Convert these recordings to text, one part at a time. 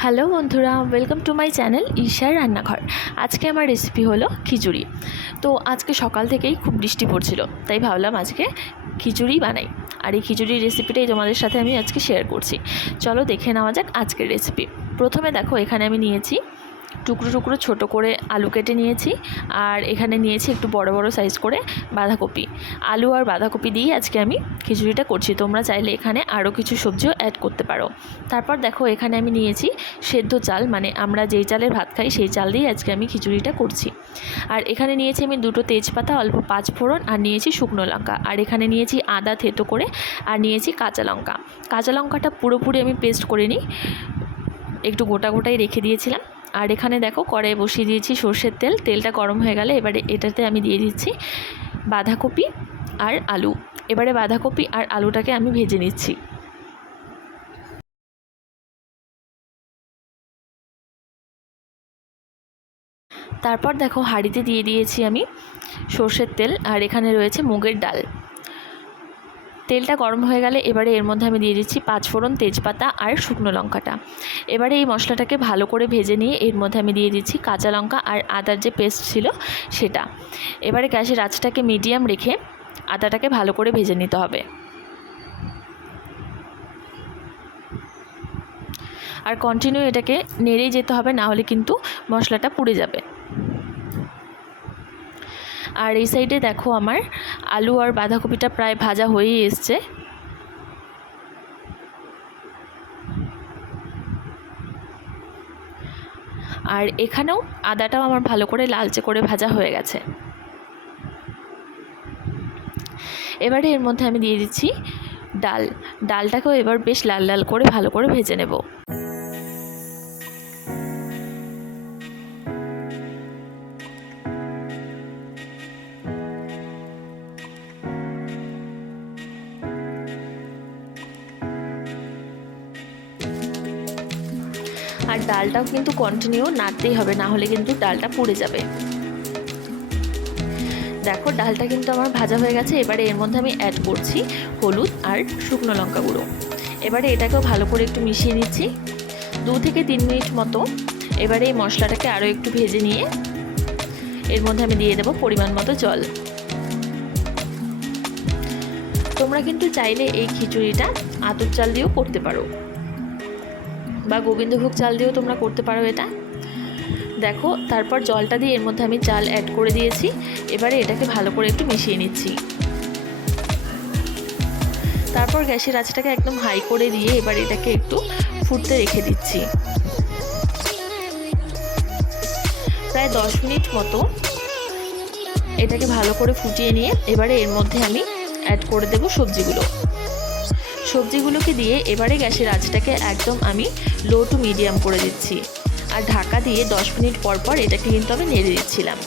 Hello বন্ধুরা, welcome to my channel ঈশার রান্নাঘর। আজকে আমার রেসিপি হলো খিচুড়ি। তো আজকে সকাল থেকেই খুব বৃষ্টি পড়ছিল, তাই ভাবলাম আজকে খিচুড়ি বানাই। আর এই খিচুড়ির রেসিপিটাই তোমাদের সাথে আমি আজকে শেয়ার করছি। চলো দেখে নেওয়া যাক আজকের রেসিপি। প্রথমে দেখো, এখানে আমি নিয়েছি টুকরো টুকরো ছোটো করে আলু কেটে নিয়েছি, আর এখানে নিয়েছি একটু বড় বড় সাইজ করে বাঁধাকপি। আলু আর বাঁধাকপি দিয়ে আজকে আমি খিচুড়িটা করছি। তোমরা চাইলে এখানে আরও কিছু সবজিও অ্যাড করতে পারো। তারপর দেখো, এখানে আমি নিয়েছি সেদ্ধ চাল, মানে আমরা যেই চালের ভাত খাই সেই চাল দিয়ে আজকে আমি খিচুড়িটা করছি। আর এখানে নিয়েছি আমি দুটো তেজপাতা, অল্প 5 ফোড়ন, আর নিয়েছি শুকনো লঙ্কা, আর এখানে নিয়েছি আদা থেতো করে, আর নিয়েছি কাঁচা লঙ্কা। কাঁচা লঙ্কাটা পুরোপুরি আমি পেস্ট করে নিই, একটু গোটা গোটাই রেখে দিয়েছিলাম। আর এখানে দেখো, কড়াইয়ে বসিয়ে দিয়েছি সর্ষের তেল। তেলটা গরম হয়ে গেলে এবারে এটাতে আমি দিয়ে দিচ্ছি বাঁধাকপি আর আলু। এবারে বাঁধাকপি আর আলুটাকে আমি ভেজে নিচ্ছি। তারপর দেখো, হাঁড়িতে দিয়ে দিয়েছি আমি সর্ষের তেল, আর এখানে রয়েছে মুগের ডাল। তেলটা গরম হয়ে গেলে এবারে এর মধ্যে আমি দিয়ে দিচ্ছি 5 ফোড়ন, তেজপাতা আর শুকনো লঙ্কাটা। এবারে এই মশলাটাকে ভালো করে ভেজে নিয়ে এর মধ্যে আমি দিয়ে দিচ্ছি কাঁচা লঙ্কা আর আদার যে পেস্ট ছিল সেটা। এবারে গ্যাসের আঁচটাকে মিডিয়াম রেখে আদাটাকে ভালো করে ভেজে নিতে হবে। আর কন্টিনিউ এটাকে নেড়েই যেতে হবে, না হলে কিন্তু মশলাটা পুড়ে যাবে। আর এই সাইডে দেখো, আমার আলু আর বাঁধাকপিটা প্রায় ভাজা হয়েই এসছে। আর এখানেও আদাটাও আমার ভালো করে লালচে করে ভাজা হয়ে গেছে। এবারে এর মধ্যে আমি দিয়ে দিচ্ছি ডালটাকেও এবার বেশ লাল লাল করে ভালো করে ভেজে নেব। আর ডালটাও কিন্তু কন্টিনিউ নাড়তেই হবে, না হলে কিন্তু ডালটা পুড়ে যাবে। দেখো, ডালটা কিন্তু আমার ভাজা হয়ে গেছে। এবারে এর মধ্যে আমি অ্যাড করছি হলুদ আর শুকনো লঙ্কা গুঁড়ো। এবারে এটাকেও ভালো করে একটু মিশিয়ে নিচ্ছি 2 থেকে 3 মিনিট মতো। এবারে এই মশলাটাকে আরও একটু ভেজে নিয়ে এর মধ্যে আমি দিয়ে দেবো পরিমাণ মতো জল। তোমরা কিন্তু চাইলে এই খিচুড়িটা আতপ চাল দিয়েও করতে পারো, বা গোবিন্দভোগ চাল দিয়েও তোমরা করতে পারো এটা। দেখো, তারপর জলটা দিয়ে এর মধ্যে আমি চাল অ্যাড করে দিয়েছি। এবারে এটাকে ভালো করে একটু মিশিয়ে নিচ্ছি। তারপর গ্যাসের আঁচটাকে একদম হাই করে দিয়ে এবার এটাকে একটু ফুটতে রেখে দিচ্ছি। প্রায় 10 মিনিট মতো এটাকে ভালো করে ফুটিয়ে নিয়ে এবারে এর মধ্যে আমি অ্যাড করে দেব সবজিগুলোকে দিয়ে এবারে গ্যাসের আঁচটাকে একদম আমি লো টু মিডিয়াম করে দিচ্ছি। আর ঢাকা দিয়ে 10 মিনিট পর পর এটাকে কিন্তু আমি নেড়ে দিচ্ছিলাম।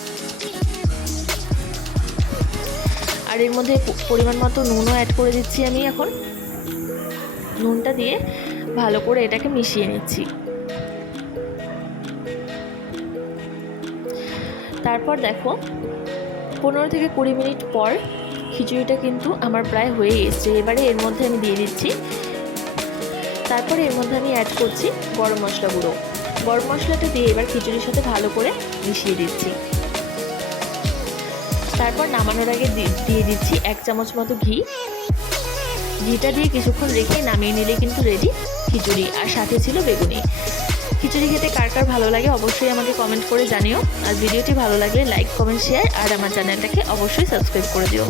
আর এর মধ্যে পরিমাণ মতো নুনও অ্যাড করে দিচ্ছি আমি এখন। নুনটা দিয়ে ভালো করে এটাকে মিশিয়ে নিচ্ছি। তারপর দেখো, 15 থেকে 20 মিনিট পর খিচুড়িটা কিন্তু আমার প্রায় হয়ে এসছে। এবারে এর মধ্যে আমি দিয়ে দিচ্ছি, তারপরে এর মধ্যে আমি অ্যাড করছি গরম মশলা গুঁড়ো। গরম মশলাটা দিয়ে এবার খিচুড়ির সাথে ভালো করে মিশিয়ে দিচ্ছি। তারপর নামানোর আগে দিয়ে দিচ্ছি 1 চামচ মতো ঘিটা দিয়ে কিছুক্ষণ রেখে নামিয়ে নিলে কিন্তু রেডি খিচুড়ি। আর সাথে ছিল বেগুনি। খিচুড়ি খেতে কার কার ভালো লাগে অবশ্যই আমাকে কমেন্ট করে জানিও। আর ভিডিওটি ভালো লাগলে লাইক, কমেন্ট, শেয়ার, আর আমার চ্যানেলটাকে অবশ্যই সাবস্ক্রাইব করে দিও।